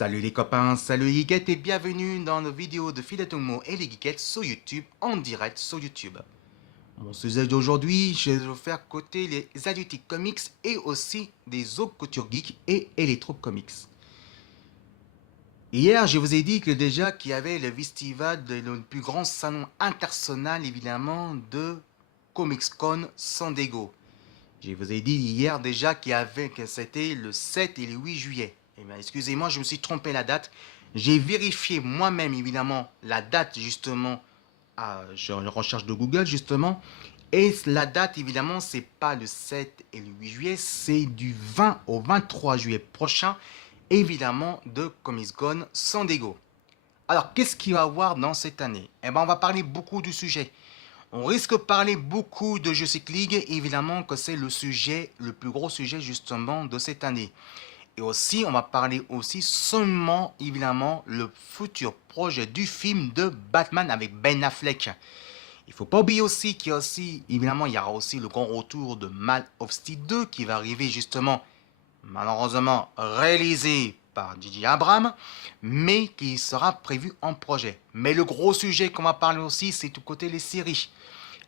Salut les copains, salut les geekettes et bienvenue dans nos vidéos de Philatomo et les geekettes sur YouTube, en direct sur YouTube. Mon sujet d'aujourd'hui, je vais vous faire côté les Adultic Comics et aussi des autres couture geeks et Electro Comics. Hier, je vous ai dit que déjà qu'il y avait le festival, le plus grand salon international évidemment de Comics Con San Diego. Je vous ai dit hier déjà que c'était le 7 et le 8 juillet. Eh bien, excusez-moi, je me suis trompé la date. J'ai vérifié moi-même, évidemment, la date, justement, sur la recherche de Google, justement. Et la date, évidemment, c'est pas le 7 et le 8 juillet, c'est du 20 au 23 juillet prochain, évidemment, de Comics Con San Diego. Alors, qu'est-ce qu'il va y avoir dans cette année? Eh bien, on va parler beaucoup du sujet. On risque de parler beaucoup de Justice League, évidemment que c'est le sujet, le plus gros sujet justement de cette année. Et aussi, on va parler aussi seulement, évidemment, le futur projet du film de Batman avec Ben Affleck. Il ne faut pas oublier aussi qu'il y a aussi, évidemment, il y aura aussi le grand retour de Man of Steel 2 qui va arriver justement, malheureusement, réalisé par J.J. Abrams, mais qui sera prévu en projet. Mais le gros sujet qu'on va parler aussi, c'est du côté des séries.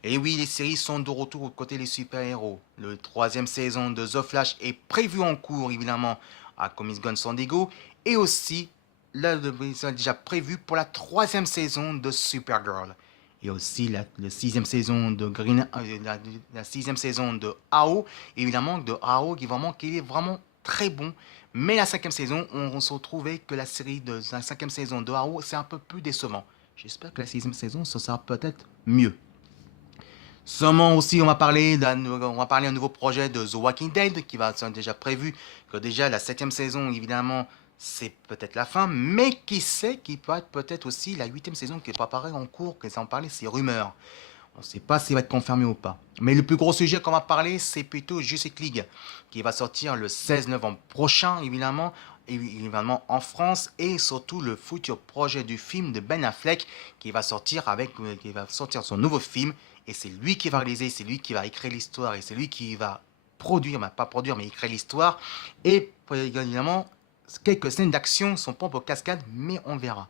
Et oui, les séries sont de retour au côté des super-héros. Le troisième saison de The Flash est prévu en cours, évidemment, à Comics Con San Diego. Et aussi, là, c'est déjà prévu pour la troisième saison de Supergirl. Et aussi la sixième saison de la sixième saison de AO. Évidemment, de AO qui est vraiment très bon. Mais la cinquième saison, on se retrouvait que la série de la cinquième saison de AO, c'est un peu plus décevant. J'espère que la sixième saison, ce sera peut-être mieux. Seulement aussi, on va parler d'un nouveau projet de The Walking Dead qui va être déjà prévu, que déjà la septième saison, évidemment, c'est peut-être la fin, mais qui sait, qui peut être peut-être aussi la huitième saison qui est préparée en cours, que ça en parler, c'est rumeurs. On ne sait pas s'il va être confirmé ou pas. Mais le plus gros sujet qu'on va parler, c'est plutôt Justice League, qui va sortir le 16 novembre prochain, évidemment en France, et surtout le futur projet du film de Ben Affleck, qui va sortir son nouveau film, et c'est lui qui va réaliser, c'est lui qui va écrire l'histoire, et c'est lui qui va produire, pas produire, mais écrire l'histoire, et évidemment, quelques scènes d'action sont pas pour cascade, mais on verra.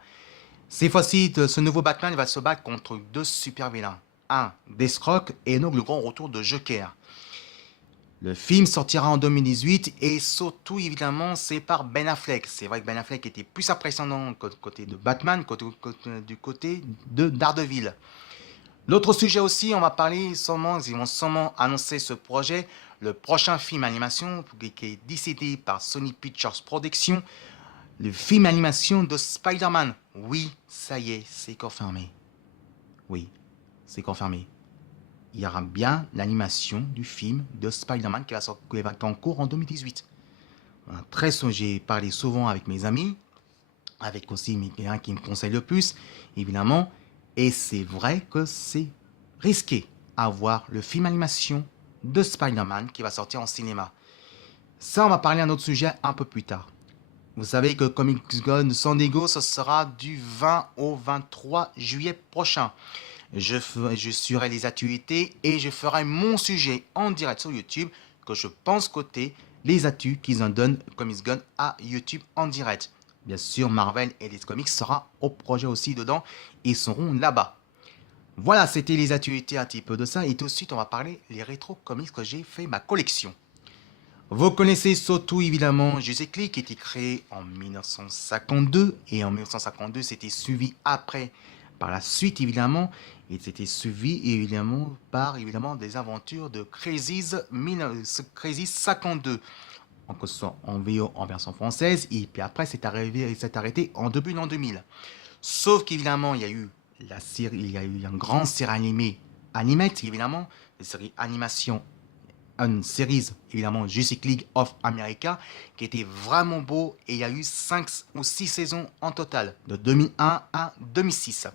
Cette fois-ci, ce nouveau Batman va se battre contre deux super vilains. Un, Deathstroke et donc le grand retour de Joker. Le film sortira en 2018 et surtout évidemment c'est par Ben Affleck. C'est vrai que Ben Affleck était plus impressionnant côté de Batman du côté de Daredevil. L'autre sujet aussi, on va parler ils vont sûrement annoncer ce projet, le prochain film animation qui est décidé par Sony Pictures Productions, le film animation de Spider-Man. Oui, ça y est, c'est confirmé. Oui, c'est confirmé. Il y aura bien l'animation du film de Spider-Man qui va être en cours en 2018. J'ai parlé souvent avec mes amis, avec aussi quelqu'un qui me conseille le plus, évidemment, et c'est vrai que c'est risqué à voir le film animation de Spider-Man qui va sortir en cinéma. Ça, on va parler d'un autre sujet un peu plus tard. Vous savez que Comics Con San Diego, ce sera du 20 au 23 juillet prochain. Je suivrai les activités et je ferai mon sujet en direct sur YouTube que je pense côté les actus qu'ils en donnent Comics Con à YouTube en direct. Bien sûr, Marvel et les comics sera au projet aussi dedans. Ils seront là-bas. Voilà, c'était les activités un petit peu de ça. Et tout de suite, on va parler les rétro comics que j'ai fait ma collection. Vous connaissez surtout évidemment Justice League qui a été créé en 1952 et en 1952 c'était suivi après par la suite évidemment et c'était suivi évidemment par des aventures de Crazy 52 en VO en version française et puis après c'est arrêté en début de l'an 2000. Sauf qu'évidemment il y a eu la série, il y a eu un grand série animée évidemment, des séries animation une série, évidemment, Justice League of America, qui était vraiment beau, et il y a eu 5 ou 6 saisons en total, de 2001 à 2006.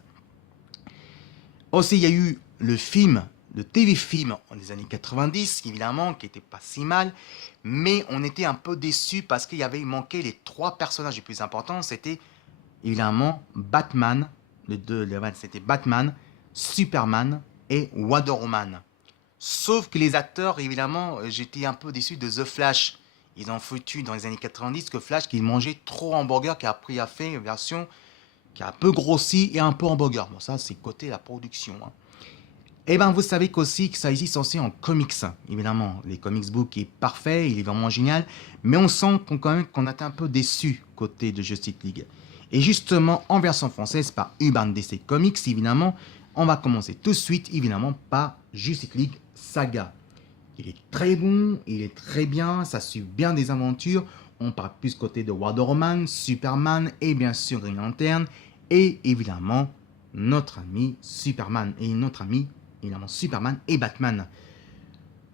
Aussi, il y a eu le TV-film des années 90, évidemment, qui était pas si mal, mais on était un peu déçus parce qu'il y avait manqué les 3 personnages les plus importants, c'était évidemment Batman, c'était Batman, Superman et Wonder Woman. Sauf que les acteurs, évidemment, j'étais un peu déçu de The Flash. Ils ont foutu dans les années 90 que Flash qui mangeait trop hamburger, qui a pris à fait une version qui a un peu grossi et un peu hamburger. Bon, ça, c'est côté la production. Hein. Et ben, vous savez qu'aussi que ça existe aussi en comics. Évidemment, les comics book est parfait, il est vraiment génial, mais on sent quand même qu'on a été un peu déçu côté de Justice League. Et justement, en version française par Urban DC Comics, évidemment, on va commencer tout de suite, évidemment, par Justice League Saga. Il est très bon, il est très bien, ça suit bien des aventures. On part plus côté de Wonder Woman, Superman et bien sûr Green Lantern. Et évidemment, notre ami Superman et notre ami, évidemment, Superman et Batman.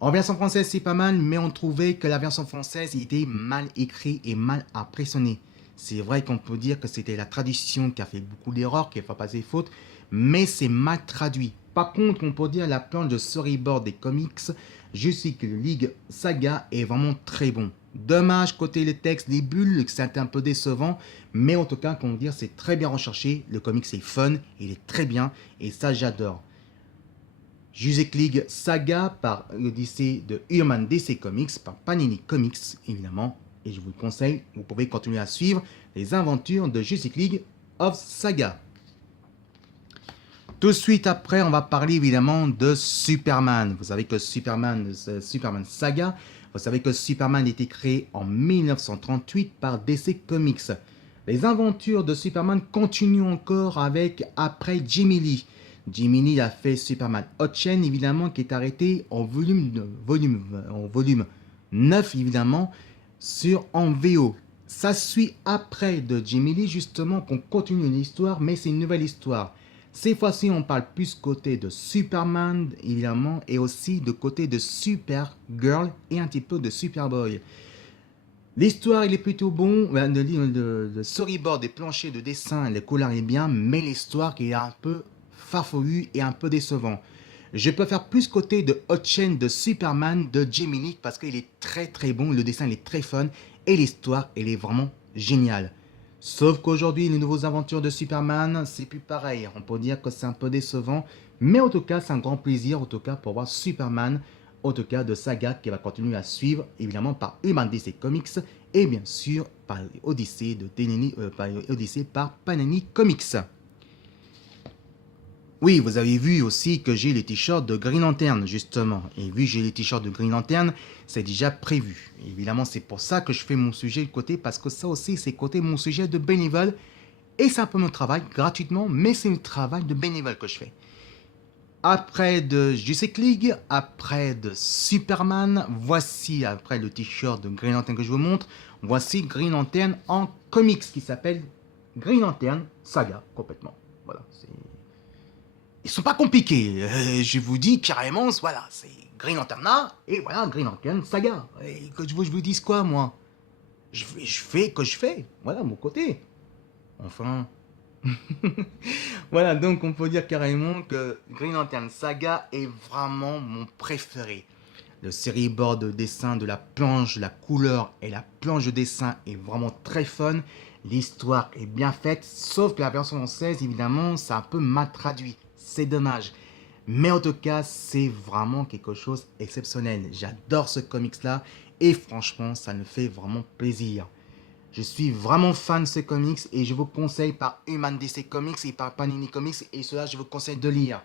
En version française, c'est pas mal, mais on trouvait que la version française était mal écrite et mal impressionnée. C'est vrai qu'on peut dire que c'était la traduction qui a fait beaucoup d'erreurs, qui a fait passer faute, mais c'est mal traduit. Par contre, on peut dire la planche de storyboard des comics, Justice League Saga est vraiment très bon. Dommage côté les textes, les bulles, c'est un peu décevant, mais en tout cas, comment dire, c'est très bien recherché. Le comics est fun, il est très bien, et ça j'adore. Justice League Saga par l'Odyssée de Urban DC Comics, par Panini Comics évidemment, et je vous le conseille, vous pouvez continuer à suivre les aventures de Justice League of Saga. Tout de suite après, on va parler évidemment de Superman. Vous savez que Superman Saga, vous savez que Superman a été créé en 1938 par DC Comics. Les aventures de Superman continuent encore avec après Jimmy Lee. Jimmy Lee a fait Superman Hot Chain évidemment qui est arrêté en volume 9 évidemment en VO. Ça suit après de Jimmy Lee justement qu'on continue l'histoire mais c'est une nouvelle histoire. Cette fois-ci, on parle plus côté de Superman, évidemment, et aussi de côté de Supergirl et un petit peu de Superboy. L'histoire, il est plutôt bon. Le storyboard, des planchers de dessin, les couleurs est bien, mais l'histoire qui est un peu farfelue et un peu décevant. Je peux faire plus côté de Hot Chain de Superman de Jimmy Lee parce qu'il est très très bon, le dessin il est très fun et l'histoire, elle est vraiment géniale. Sauf qu'aujourd'hui, les nouvelles aventures de Superman, c'est plus pareil. On peut dire que c'est un peu décevant, mais en tout cas, c'est un grand plaisir, en tout cas, pour voir Superman, en tout cas, de saga qui va continuer à suivre, évidemment, par Urban DC Comics et bien sûr par Odyssey par Panini Comics. Oui, vous avez vu aussi que j'ai les t-shirts de Green Lantern, justement. Et vu que j'ai les t-shirts de Green Lantern, c'est déjà prévu. Évidemment, c'est pour ça que je fais mon sujet de côté, parce que ça aussi, c'est côté mon sujet de bénévole. Et c'est un peu mon travail, gratuitement, mais c'est le travail de bénévole que je fais. Après de Justice League, après de Superman, voici, après le t-shirt de Green Lantern que je vous montre, voici Green Lantern en comics qui s'appelle Green Lantern Saga, complètement. Voilà, c'est... Ils sont pas compliqués. Je vous dis carrément, voilà, c'est Green Lantern et voilà, Green Lantern Saga. Et que je vous dise quoi, moi je fais que je fais. Voilà, mon côté. Enfin. Voilà, donc on peut dire carrément que Green Lantern Saga est vraiment mon préféré. Le storyboard de dessin de la planche, la couleur et la planche de dessin est vraiment très fun. L'histoire est bien faite, sauf que la version française, évidemment, c'est un peu mal traduit. C'est dommage. Mais en tout cas, c'est vraiment quelque chose d'exceptionnel. J'adore ce comics-là et franchement, ça me fait vraiment plaisir. Je suis vraiment fan de ce comics et je vous conseille par Human DC Comics et par Panini Comics et cela, je vous conseille de lire.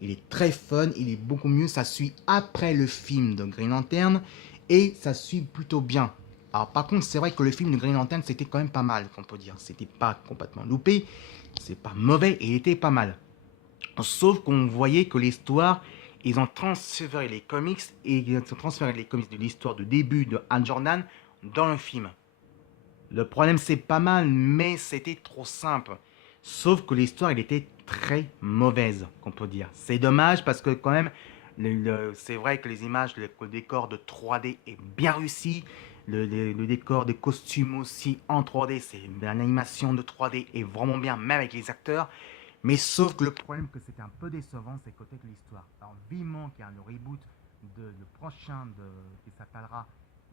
Il est très fun, il est beaucoup mieux, ça suit après le film de Green Lantern et ça suit plutôt bien. Alors par contre, c'est vrai que le film de Green Lantern, c'était quand même pas mal, qu'on peut dire. C'était pas complètement loupé, c'est pas mauvais et il était pas mal. Sauf qu'on voyait que l'histoire, ils ont transféré les comics et ils ont transféré les comics de l'histoire de début de Hal Jordan dans le film. Le problème, c'est pas mal, mais c'était trop simple. Sauf que l'histoire, elle était très mauvaise, qu'on peut dire. C'est dommage parce que quand même, c'est vrai que les images, le décor de 3D est bien réussi. Le décor des costumes aussi en 3D, c'est l'animation de 3D est vraiment bien, même avec les acteurs. Mais sauf que le problème que c'était un peu décevant, c'est côté de l'histoire. Alors vivement qu'il y a le reboot le prochain qui s'appellera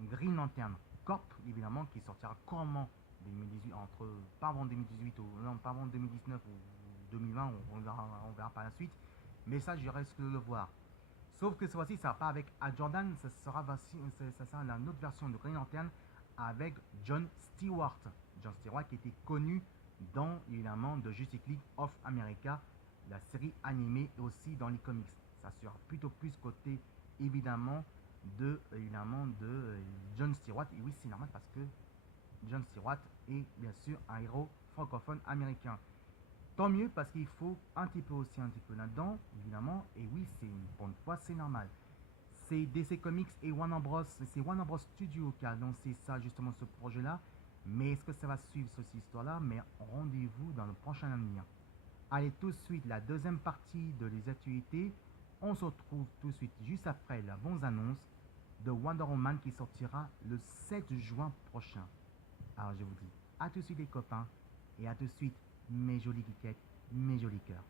Green Lantern Corp, évidemment, qui sortira couramment 2018, pas avant 2018 ou non, pas avant 2019 ou 2020, on verra par la suite. Mais ça, je reste de le voir. Sauf que cette fois-ci, ça ne sera pas avec Al Jordan, ça sera une autre version de Green Lantern avec John Stewart. John Stewart qui était connu dans évidemment de Justice League of America, la série animée et aussi dans les comics. Ça sera plutôt plus côté évidemment de John Stewart. Et oui, c'est normal parce que John Stewart est bien sûr un héros francophone américain. Tant mieux parce qu'il faut un petit peu aussi un petit peu là-dedans, évidemment. Et oui, c'est pour une fois, c'est normal. C'est DC Comics et Warner Bros. C'est Warner Bros. Studio qui a annoncé ça, justement, ce projet-là. Mais est-ce que ça va suivre cette histoire-là? Mais rendez-vous dans le prochain avenir. Allez, tout de suite, la deuxième partie de les actualités. On se retrouve tout de suite, juste après la bonne annonce de Wonder Woman qui sortira le 7 juin prochain. Alors, je vous dis à tout de suite, les copains, et à tout de suite, mes jolies geekettes, mes jolis cœurs.